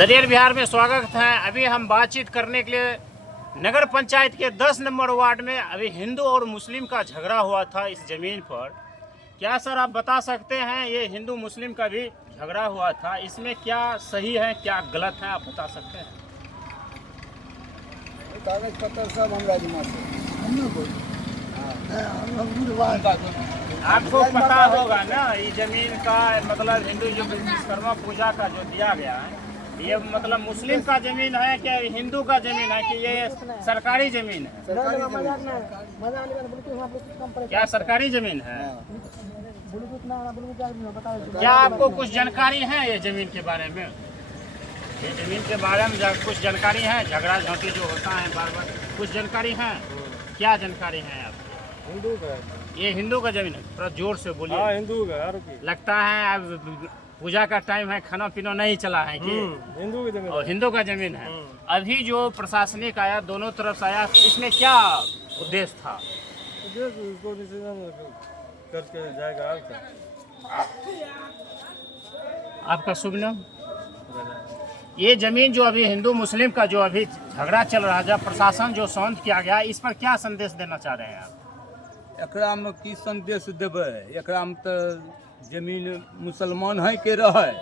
दरियर बिहार में स्वागत है। अभी हम बातचीत करने के लिए नगर पंचायत के 10 नंबर वार्ड में अभी हिंदू और मुस्लिम का झगड़ा हुआ था इस जमीन पर। क्या सर आप बता सकते हैं, ये हिंदू मुस्लिम का भी झगड़ा हुआ था, इसमें क्या सही है क्या गलत है, आप बता सकते हैं? कागज पत्र सब हमरा जिम्मा से आपको पता होगा ना, ये जमीन का मतलब हिंदू जो विश्वकर्मा पूजा का जो दिया गया है, ये मतलब मुस्लिम का जमीन है कि हिंदू का जमीन है कि ये सरकारी जमीन है? क्या सरकारी जमीन है? क्या आपको कुछ जानकारी है ये जमीन के बारे में? ये जमीन के बारे में कुछ जानकारी है? झगड़ा झांटी जो होता है बार बार, कुछ जानकारी है? क्या जानकारी है आपको? हिंदू का ये हिंदू का जमीन है, थोड़ा जोर से बोलिए। हाँ हिंदू का लगता है अब पूजा का टाइम है, खाना पीना नहीं चला है कि हिंदू की जमीन और हिंदू का जमीन है। अभी जो प्रशासनिक आया, दोनों तरफ से आया, इसमें क्या उद्देश्य था? उसको डिसीजन करके जाएगा। आपका शुभ नाम? ये जमीन जो अभी हिंदू मुस्लिम का जो अभी झगड़ा चल रहा है, जब प्रशासन जो शांत किया गया, इस पर क्या संदेश देना चाह रहे हैं आप? एकरा में की संदेश देबै? एकरा में तो जमीन मुसलमान है के रहे,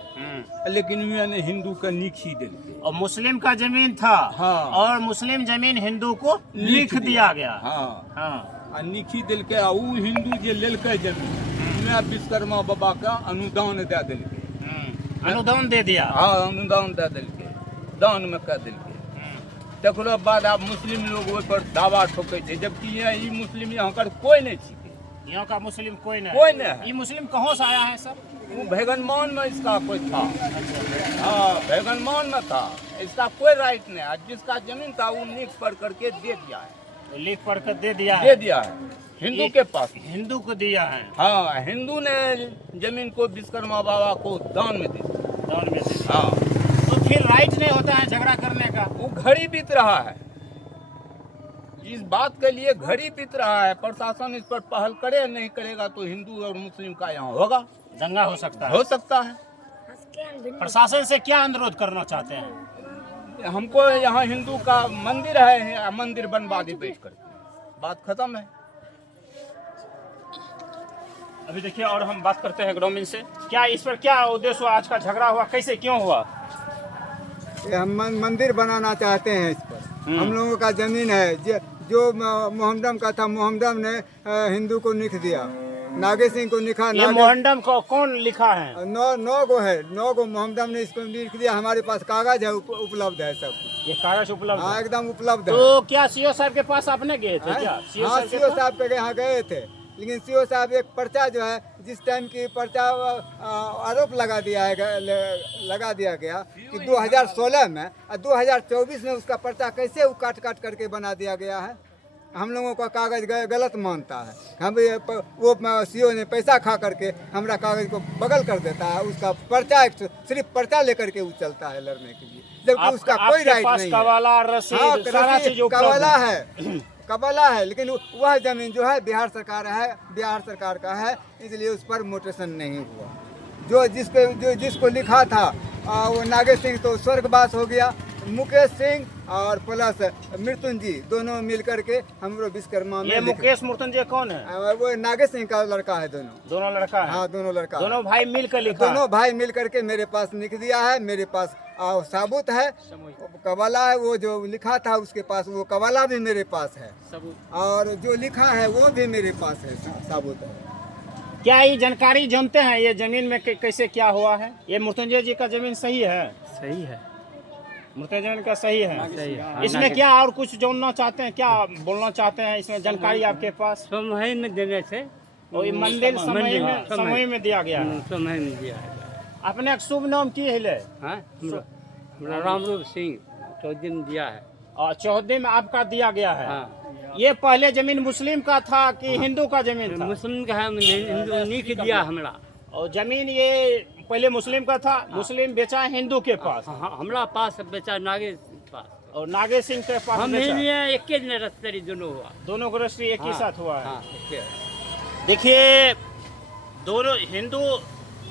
लेकिन मैंने हिंदू के निखी देलकै। और मुस्लिम का जमीन था। हाँ। और मुस्लिम जमीन हिंदू को लिख दिया गया। हाँ हाँ। आ निखी देलकै। आ उ हिंदू जे लेलकै जमीन, मैं विश्वकर्मा बाबा का अनुदान दे देलकै। अनुदान दे दिया। हाँ अनुदान दे देलकै, दान में कह देलकै। तकरो बाद आब मुस्लिम लोग ओहि पर दावा ठोकै छै, जबकि ई मुस्लिम यहाँ कर कोई नहीं छिकै। यहाँ का मुस्लिम कोई नहीं? कोई नहीं है। ये मुस्लिम कहाँ से आया है सर? वो भैगनमान में इसका कोई था। हाँ भैगनमान में था, इसका कोई राइट नहीं है। जिसका जमीन था वो लिख पढ़ करके दे दिया है। लिख पढ़ कर दे दिया दे है? दिया है हिंदू के पास। हिंदू को दिया है? हाँ हिंदू ने जमीन को विश्वकर्मा बाबा को दान में दे दिया। दान में दे दिया। हाँ तो फिर राइट नहीं होता है झगड़ा करने का? वो घड़ी बीत रहा है, इस बात के लिए घड़ी बीत रहा है। प्रशासन इस पर पहल करे, नहीं करेगा तो हिंदू और मुस्लिम का यहाँ होगा दंगा हो सकता है। हो सकता है। प्रशासन से क्या अनुरोध करना चाहते हैं? हमको यहाँ हिंदू का मंदिर है, मंदिर बनवा दी बैठ कर, बात खत्म है। अभी देखिए, और हम बात करते हैं ग्रामीण से। क्या इस पर क्या उद्देश्य हुआ, आज का झगड़ा हुआ, कैसे क्यों हुआ? ये हम मंदिर बनाना चाहते हैं इस पर। हम लोगों का जमीन है जो मोहम्मदम का था, मोहम्मदम ने हिंदू को लिख दिया, नागे सिंह को लिखा। ये मोहम्मदम को कौन लिखा है? 9 गो है, 9 गो मोहम्मदम ने इसको लिख दिया। हमारे पास कागज है, उपलब्ध है सब। ये कागज उपलब्ध हाँ है? एकदम उपलब्ध है। तो क्या सीओ साहब के पास आपने गए थे क्या? हाँ सीओ साहब पे यहाँ गए थे, लेकिन सीओ साहब एक पर्चा जो है, जिस टाइम की पर्चा आरोप लगा दिया गया कि 2016 में और 2024 में उसका पर्चा कैसे वो काट करके बना दिया गया है। हम लोगों का कागज गलत मानता है। हम वो सीओ ने पैसा खा करके हमारा कागज को बगल कर देता है। उसका पर्चा सिर्फ पर्चा लेकर के वो चलता है लड़ने के लिए, जबकि उसका कोई राइट नहीं है। कवाला, रसीद, सारा चीज कवाला है, कबला है, लेकिन वह जमीन जो है बिहार सरकार का है, इसलिए उस पर मोटेशन नहीं हुआ। जिसको लिखा था वो नागेश सिंह तो स्वर्गवास हो गया। मुकेश सिंह और प्लस मृत्युंजय दोनों मिल करके हमरो विश्वकर्मा में। ये मुकेश मृत्युंजय कौन है? वो नागेश सिंह का लड़का है। दोनों लड़का है? हाँ दोनों लड़का। दोनों भाई मिलकर लिखा? दोनों भाई मिल करके मेरे पास लिख दिया है। मेरे पास साबुत है, कवाला है। वो जो लिखा था उसके पास वो कवाला भी मेरे पास है, और जो लिखा है वो भी मेरे पास है, साबुत है। क्या ये जानकारी जानते हैं ये जमीन में कैसे क्या हुआ है? ये मृत्युंजय जी का जमीन सही है? सही है, मृत्युंजय का सही है। सही है। इसमें क्या और कुछ जानना चाहते हैं, क्या बोलना चाहते हैं? इसमें जानकारी आपके पास? समय में देने से और ये मंदिर समय में दिया गया है? समय में दिया है। अपने एक शुभ नाम की है? हाँ हमरा रामरूप सिंह चौधरी में दिया है। और चौहद्दी में आपका दिया गया है? हाँ। ये पहले जमीन मुस्लिम का था कि हिंदू का जमीन था? मुस्लिम का है, हिंदू लिख दिया हमरा। और जमीन ये पहले मुस्लिम का था, मुस्लिम बेचा है हिंदू के पास? हमरा पास बेचा नागे पास, और नागे सिंह के पास हम बेचा? एक ही दिन रस्तरी दोनों हुआ, दोनों को रजिस्ट्री एक ही साथ हुआ है? हाँ, देखिए, दोनों हिंदू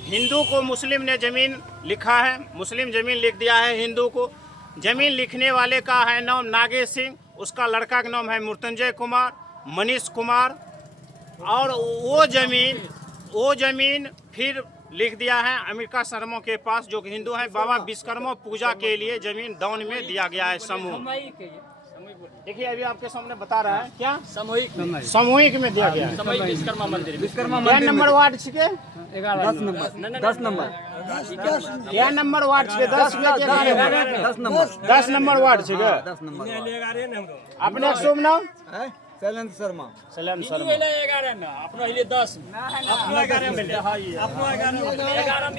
हिंदू को मुस्लिम ने ज़मीन लिखा है, मुस्लिम ज़मीन लिख दिया है हिंदू को। ज़मीन लिखने वाले का है नाम नागेश सिंह, उसका लड़का का नाम है मृत्युंजय कुमार, मनीष कुमार। और वो ज़मीन फिर लिख दिया है अमेरिका शर्मा के पास, जो कि हिंदू है। बाबा विश्वकर्मा पूजा के लिए ज़मीन दान में दिया गया है समूह। देखिए अभी आपके सामने बता रहा है क्या सामूहिक में दिया गया है। विश्वकर्मा मंदिर क्या नंबर वार्ड छिके? 10 नंबर 10 नंबर क्या नंबर वार्ड छिके? 10 में 10 नंबर वार्ड छिके। 10 नंबर अपने शुभ नाम? शैलेंद्र शर्मा। शैलेंद्र शर्मा।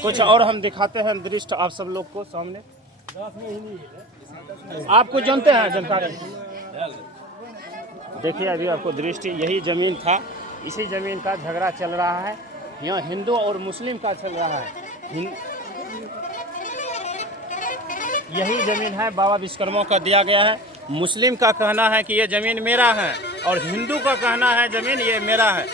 कुछ और हम दिखाते हैं दृश्य आप सब लोग को सामने। आप कुछ जानते हैं जानकारी? देखिए अभी आपको दृष्टि, यही ज़मीन था, इसी ज़मीन का झगड़ा चल रहा है। यहाँ हिंदू और मुस्लिम का चल रहा है। यही ज़मीन है बाबा विश्वकर्मा का दिया गया है। मुस्लिम का कहना है कि ये ज़मीन मेरा है और हिंदू का कहना है ज़मीन ये मेरा है।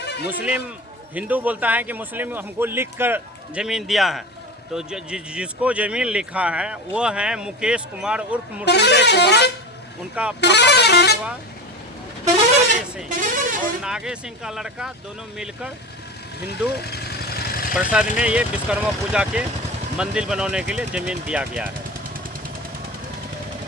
हिंदू बोलता है कि मुस्लिम हमको लिख कर ज़मीन दिया है। तो जिसको ज़मीन लिखा है वो है मुकेश कुमार उर्फ मृत्युंजय कुमार। उनका पापा का नाम हुआ नागेश सिंह और नागेश सिंह का लड़का, दोनों मिलकर हिंदू परिषद में ये विश्वकर्मा पूजा के मंदिर बनाने के लिए ज़मीन दिया गया है।